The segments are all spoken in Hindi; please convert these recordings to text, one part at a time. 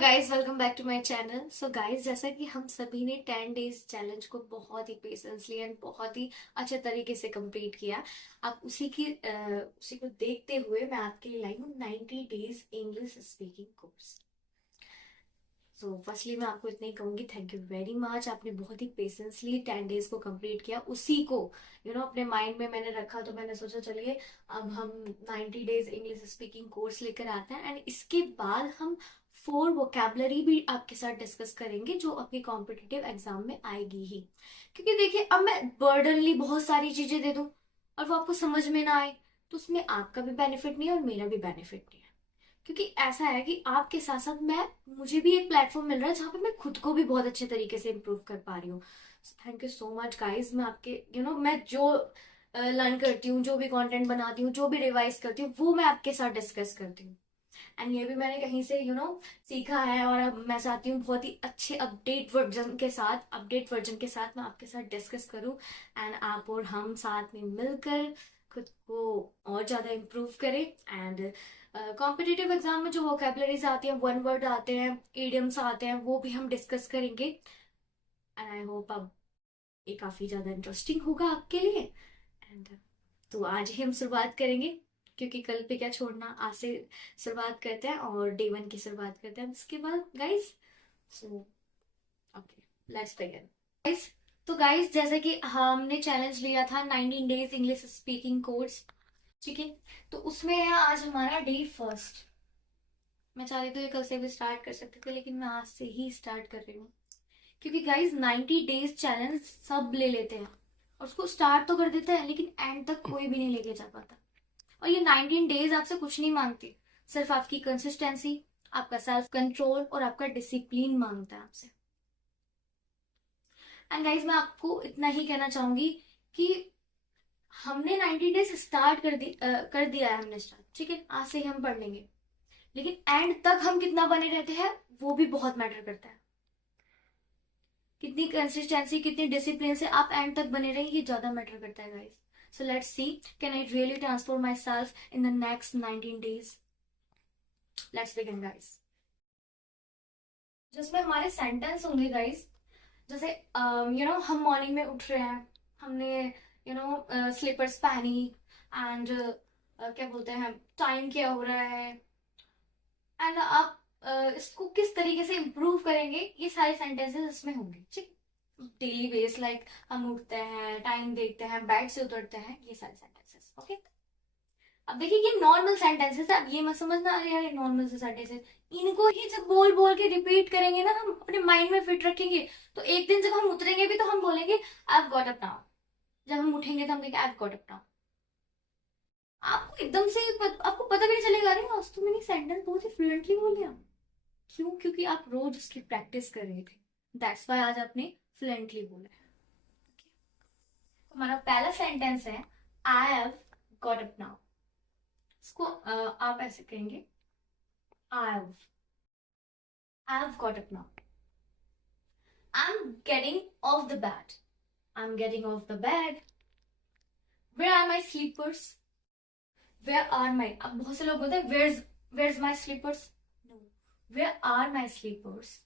Guys, welcome back to my channel. So guys, जैसा कि हम सभी ने 10 डेज चैलेंज को बहुत ही पेशेंसली एंड बहुत ही अच्छे तरीके से कंप्लीट किया। आप उसी को देखते हुए मैं आपके लिए लाई हूँ 90 days English speaking course. So firstly मैं आपको इतना ही कहूंगी, थैंक यू वेरी मच। आपने बहुत ही पेशेंसली 10 डेज को कंप्लीट किया। उसी को अपने माइंड में मैंने रखा, तो मैंने सोचा चलिए अब हम 90 डेज इंग्लिश स्पीकिंग कोर्स लेकर आते हैं एंड इसके बाद हम 4 वोकैबलरी भी आपके साथ डिस्कस करेंगे जो आपके कॉम्पिटिटिव एग्जाम में आएगी ही। क्योंकि देखिए, अब मैं बर्डनली बहुत सारी चीजें दे दूं और वो आपको समझ में ना आए, तो उसमें आपका भी बेनिफिट नहीं है और मेरा भी बेनिफिट नहीं है। क्योंकि ऐसा है कि आपके साथ साथ मैं मुझे भी एक प्लेटफॉर्म मिल रहा है जहाँ पे मैं खुद को भी बहुत अच्छे तरीके से इम्प्रूव कर पा रही हूँ। Thank you so much guys. मैं आपके मैं जो लर्न करती हूँ, जो भी कंटेंट बनाती हूँ, जो भी रिवाइज करती हूँ, वो मैं आपके साथ डिस्कस करती हूँ। एंड ये भी मैंने कहीं से सीखा है और अब मैं चाहती हूँ बहुत ही अच्छे अपडेट वर्जन के साथ मैं आपके साथ डिस्कस करूँ एंड आप और हम साथ में मिलकर खुद को और ज्यादा इम्प्रूव करें। एंड कॉम्पिटिटिव एग्जाम में जो वोकेबलरीज आती हैं, वन वर्ड आते हैं, इडियम्स आते हैं, वो भी हम डिस्कस करेंगे। एंड आई होप अब ये काफी ज्यादा इंटरेस्टिंग होगा आपके लिए। एंड तो आज ही हम शुरुआत करेंगे, क्योंकि कल पे क्या छोड़ना, आज से शुरुआत करते हैं और डे 1 की शुरुआत करते हैं इसके बाद guys. So okay, let's begin guys. तो गाइस, जैसे कि हमने चैलेंज लिया था 19 डेज इंग्लिश स्पीकिंग कोर्स, ठीक है, तो उसमें है आज हमारा डे फर्स्ट। मैं चाहती तो ये कल से भी स्टार्ट कर सकते थे, लेकिन मैं आज से ही स्टार्ट कर रही हूँ। क्योंकि गाइज 90 डेज चैलेंज सब ले लेते हैं और उसको स्टार्ट तो कर देते हैं, लेकिन एंड तक कोई भी नहीं लेके जा पाता। और ये 19 डेज आपसे कुछ नहीं मांगती, सिर्फ आपकी कंसिस्टेंसी, आपका सेल्फ कंट्रोल और आपका डिसिप्लिन मांगता है आपसे। एंड गाइज, मैं आपको इतना ही कहना चाहूंगी कि हमने 90 डेज स्टार्ट कर दिया है हमने स्टार्ट, ठीक है, आज से ही हम पढ़ लेंगे। लेकिन एंड तक हम कितना बने रहते हैं वो भी बहुत मैटर करता है। कितनी कंसिस्टेंसी, कितनी डिसिप्लिन से आप एंड तक बने रहे, ये ज्यादा मैटर करता है guys. So let's see, can I really transform my self in the next 19 days. Let's begin guys. जिसमें हमारे सेंटेंस होंगे गाइस, जैसे हम मॉर्निंग में उठ रहे हैं, हमने स्लीपर्स पहनी एंड क्या बोलते हैं, टाइम क्या हो रहा है, एंड आप इसको किस तरीके से इम्प्रूव करेंगे, ये सारे सेंटेंसेस इसमें होंगे, ठीक। डेली बेस, लाइक हम उठते हैं, टाइम देखते हैं, बेड से उतरते हैं, ये सारे सेंटेंसेस, ओके। अब देखिए, ये नॉर्मल सेंटेंसेस है। अब ये मत समझना अरे यार नॉर्मल से सेंटेंसेस, इनको ही जब बोल बोल के रिपीट करेंगे ना, हम अपने माइंड में फिट रखेंगे, तो एक दिन जब हम उतरेंगे भी तो हम बोलेंगे आई हैव गॉट अप नाउ। जब हम उठेंगे तो हम कहेंगे I have got up now. आपको एकदम से आपको पता भी नहीं चलेगा, अरे आज तो मैंने सेंटेंस बहुत ही फ्लुएंटली बोल दिया। क्यों? क्योंकि आप रोज उसकी प्रैक्टिस कर रहे थे। दैट्स वाई आज आपने फ्लुएंटली बोला है। हमारा पहला सेंटेंस है I have got up now. इसको आप ऐसे कहेंगे, I have got up now. I am getting off the bed. I am getting off the bed. Where are my slippers. Where are my, अब बहुत से लोग बोलते हैं where is my slippers. No, where are my slippers.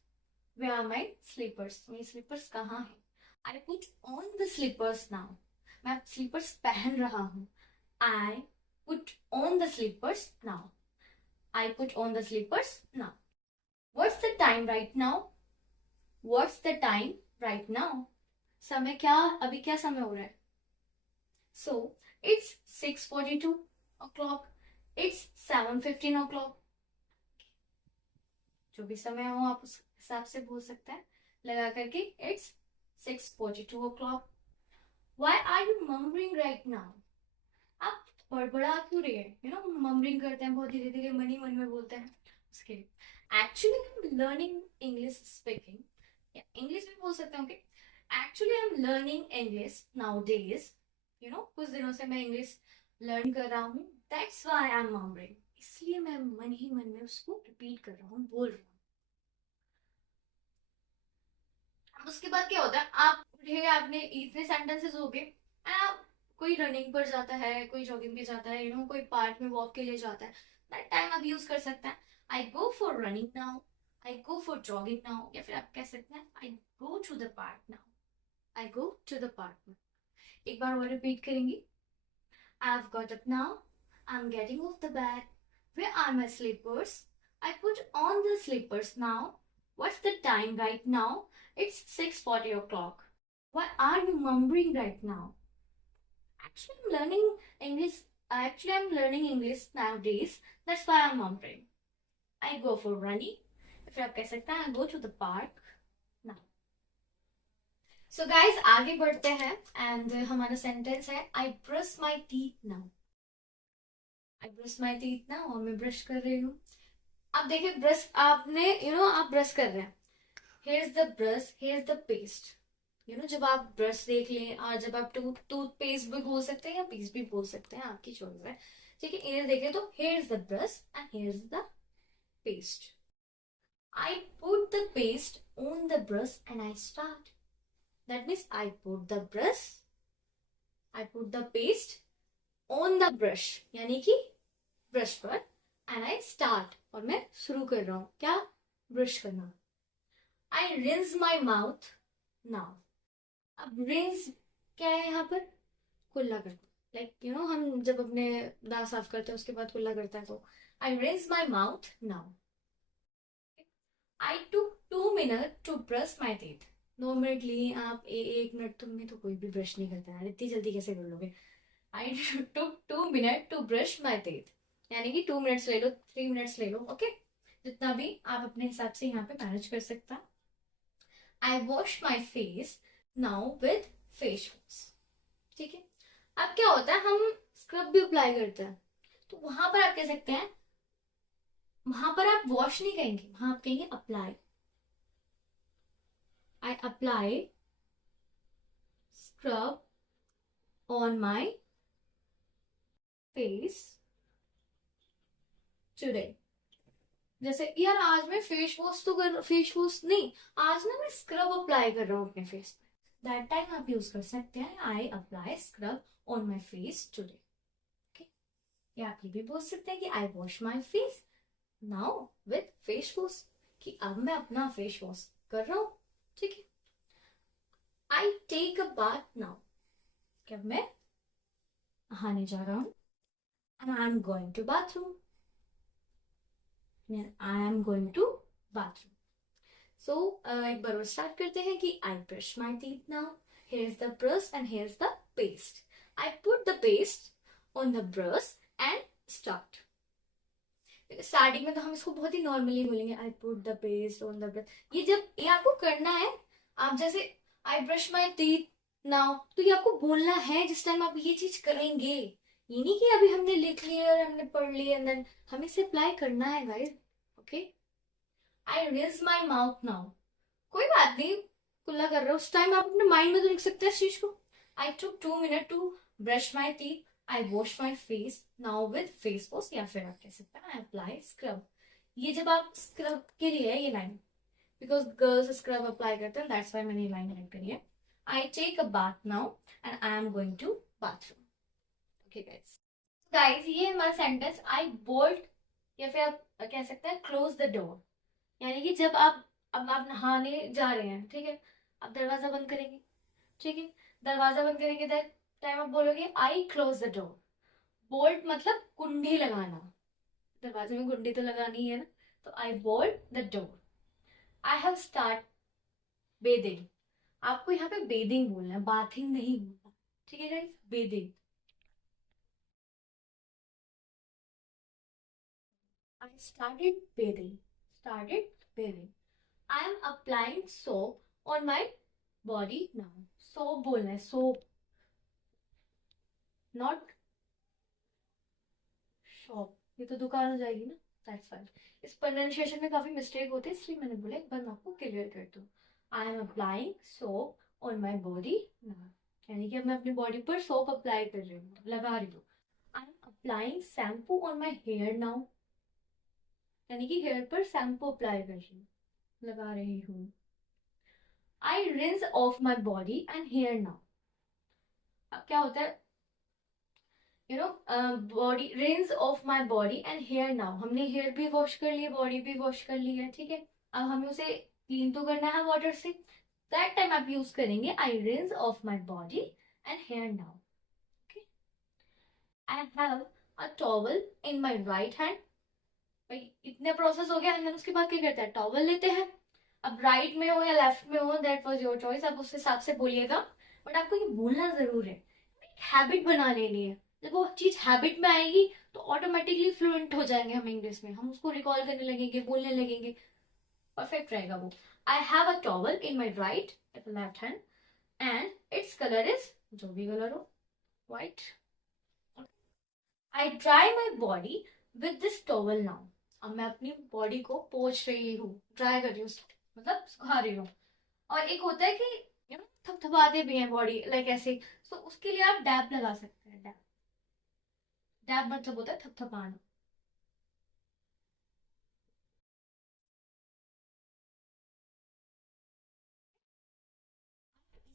Where are my slippers, मेरी स्लीपर्स कहाँ है। I put on the slippers now. मैं स्लीपर्स पहन रहा हूँ। I put on the slippers now. I put on the slippers now. What's the time right now. What's the time right now. समय क्या, अभी क्या समय हो रहा है। So it's 6:42 o'clock. It's 7:15 o'clock. जो भी समय हो आप उस हिसाब से बोल सकते हैं लगा करके। It's 6:42 o'clock. Why are you mumbling right now? आप बड़बड़ा क्यों रहे हैं, मम्बरिंग करते हैं, बहुत धीरे धीरे मन ही मन में बोलते हैं उसके लिए। Actually I am learning English speaking, या इंग्लिश में बोल सकते हैं। Actually I am learning English now days. कुछ दिनों से मैं इंग्लिश लर्न कर रहा हूँ। दैट्स व्हाई आई एम मम्बरिंग, इसलिए मैं मन ही मन में उसको रिपीट कर रहा हूँ, बोल रहा हूँ। अब उसके बाद क्या होता है, आप उठे, आपने इतने सेंटेंसेस हो गए, आप कोई रनिंग पर जाता है, कोई जॉगिंग पे जाता है, कोई पार्क में वॉक के लिए जाता है, दैट टाइम आप यूज कर सकते हैं। I go for running now. I go for jogging now, या फिर आप कह सकते हैं I go to the park now, I go to the park now. एक बार और रिपीट करेंगे। I've got up now, I'm getting off the bed, where are my slippers? I put on the slippers now. What's the time right now? It's 6:40 o'clock. Why are you mumbling right now? Actually, I'm learning English. Actually, I'm learning English nowadays. That's why I'm mumbling. I go for running. फिर आप कह सकते हैं I go to the park now. So guys, आगे बढ़ते हैं एंड हमारा सेंटेंस है I brush my teeth now. I brush my teeth now, और मैं ब्रश कर रही हूँ। अब देखिए ब्रश आपने आप ब्रश कर रहे हैं। Here's the brush, here's the paste. जब आप ब्रश देख लें और जब आप टूथपेस्ट भी बोल सकते हैं या पेस्ट भी बोल सकते हैं, आपकी चॉइस है। ठीक है, इन्हें देखें तो here's the brush and here's the paste. I put the paste on the brush and I start. That means I put the paste on the brush, यानी कि ब्रश पर, and I start, और मैं शुरू कर रहा हूँ क्या, ब्रश करना। I rinse my mouth now. अब rinse क्या है यहाँ पर, कुल्ला करना। लाइक हम जब अपने दांत साफ करते हैं उसके बाद कुल्ला करते हैं, तो I rinse my mouth now. I took 2 minutes to brush my teeth. 2 minute लिए आप, 1 मिनट तुमने तो कोई भी ब्रश नहीं करता है, इतनी जल्दी कैसे कर लोगे। I took 2 minutes to brush my teeth. यानी कि 2 मिनट्स ले लो, 3 मिनट्स ले लो, ओके, जितना भी आप अपने हिसाब से यहाँ पे मैनेज कर सकता। I wash my face now with face wash. ठीक है, अब क्या होता है, हम स्क्रब भी अप्लाई करते हैं, तो वहां पर आप कह सकते हैं, वहां पर आप वॉश नहीं कहेंगे, वहां आप कहेंगे apply. I apply scrub on my face today. जैसे यार आज मैं फेस वॉश नहीं, आज ना मैं स्क्रब अप्लाई कर रहा हूँ अपने फेस पे, दैट टाइम आप यूज कर सकते हैं I apply scrub on my face today. Okay, या आप ये भी बोल सकते हैं कि I wash my face now with face wash, कि अब मैं अपना फेस वॉश कर रहा हूँ। ठीक है, I take a bath now, कि अब मैं नहाने जा रहा हूँ, and I am going to bathroom, I am going to bathroom. So एक बार और स्टार्ट करते हैं कि I brush my teeth now. Here's the brush and here's the paste. I put the paste on the brush and start. Starting में तो हम इसको बहुत ही नॉर्मली बोलेंगे I put the paste on the brush. ये आपको करना है, आप जैसे I brush my teeth now, तो ये आपको बोलना है जिस टाइम आप ये चीज करेंगे। ये नहीं कि अभी हमने लिख लिया और हमने पढ़ लिया, एंड देन हमें इसे अप्लाई करना है guys. Okay, I rinse my mouth now, कोई बात नहीं, कुल्ला कर रहे हो उस टाइम आप अपने माइंड में तो लिख सकते हैं इस चीज को। I took 2 minute to brush my teeth, I wash my face now with face wash, या फिर आप कह सकते हैं आई अप्लाई स्क्रब। ये जब आप स्क्रब के लिए है ये line, because girls scrub apply करते हैं, दैट्स व्हाई मैंने ये लाइन ऐड करी है। I take a bath now and I am going to bathroom. Okay guys, ये हमारा सेंटेंस आई बोल्ट, या फिर आप कह सकते हैं क्लोज द डोर, यानी कि जब अब आप नहाने जा रहे हैं, ठीक है, आप दरवाजा बंद करेंगे। ठीक है, दरवाजा बंद करेंगे दैट टाइम आप बोलोगे आई क्लोज द डोर। बोल्ट मतलब कुंडी लगाना, दरवाजे में कुंडी तो लगानी है ना, तो आई bolt the door. I have start bathing, आपको यहाँ पे बेदिंग बोलना है, बाथिंग नहीं बोलना। ठीक है guys, bathing. I started bathing. Started bathing. I am applying soap on my body now. Soap बोलना है, soap, not shop. ये तो दुकान हो जाएगी ना, that's fine. इस pronunciation में काफी मिस्टेक होते हैं, इसलिए मैंने बोला एक बार मैं आपको क्लियर कर दूँ। I am applying soap on my body now. यानी कि अब मैं अपनी बॉडी पर सोप अप्लाई कर रही हूँ, लगा रही हूँ। I am applying shampoo on my hair now. यानी कि हेयर पर शैम्पू अप्लाई कर रही हूँ, लगा रही हूँ। I rinse off my body and hair now, अब क्या होता है, body rinse off my body and hair now, हमने हेयर भी वॉश कर लिया, बॉडी भी वॉश कर ली है। ठीक है, अब हमें उसे क्लीन तो करना है वाटर से, दैट टाइम आप यूज करेंगे I rinse off my body and hair now. I have a towel in my right hand. भाई इतने प्रोसेस हो गया, एंड उसके बाद क्या करते हैं, टॉवल लेते हैं। अब राइट में हो या लेफ्ट में हो, दैट वाज योर चॉइस, आप उस हिसाब से बोलिएगा, बट आपको ये बोलना जरूर है, हैबिट बना लेनी है। जब वो चीज हैबिट में आएगी तो ऑटोमेटिकली फ्लुएंट हो जाएंगे हम इंग्लिश में, हम उसको रिकॉल करने लगेंगे, बोलने लगेंगे, परफेक्ट रहेगा वो। आई have a towel in my right left hand and its colour is, जो भी कलर हो, white. I dry my body with this towel now. अब मैं अपनी बॉडी को पोंछ रही हूँ, ड्राई कर रही हूँ, मतलब सुखा रही हूँ। और एक होता है कि थपथपाते भी हैं बॉडी, लाइक ऐसे, तो उसके लिए आप डैप लगा सकते हैं। डैप, डैप मतलब होता है थपथपाना।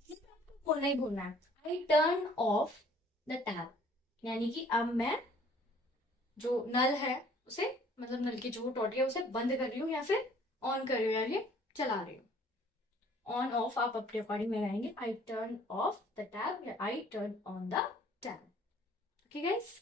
ये तो आपको बोलना ही बोलना है, आई टर्न ऑफ द टैप, यानी कि अब मैं जो नल है उसे, मतलब नल की जो टोटी है उसे बंद कर रही हूँ या फिर ऑन कर रही हूँ, यानी चला रही हूँ। ऑन ऑफ आप अपने अकॉर्डिंग लगाएंगे, I turn off the tap या I turn on the tap. Okay guys.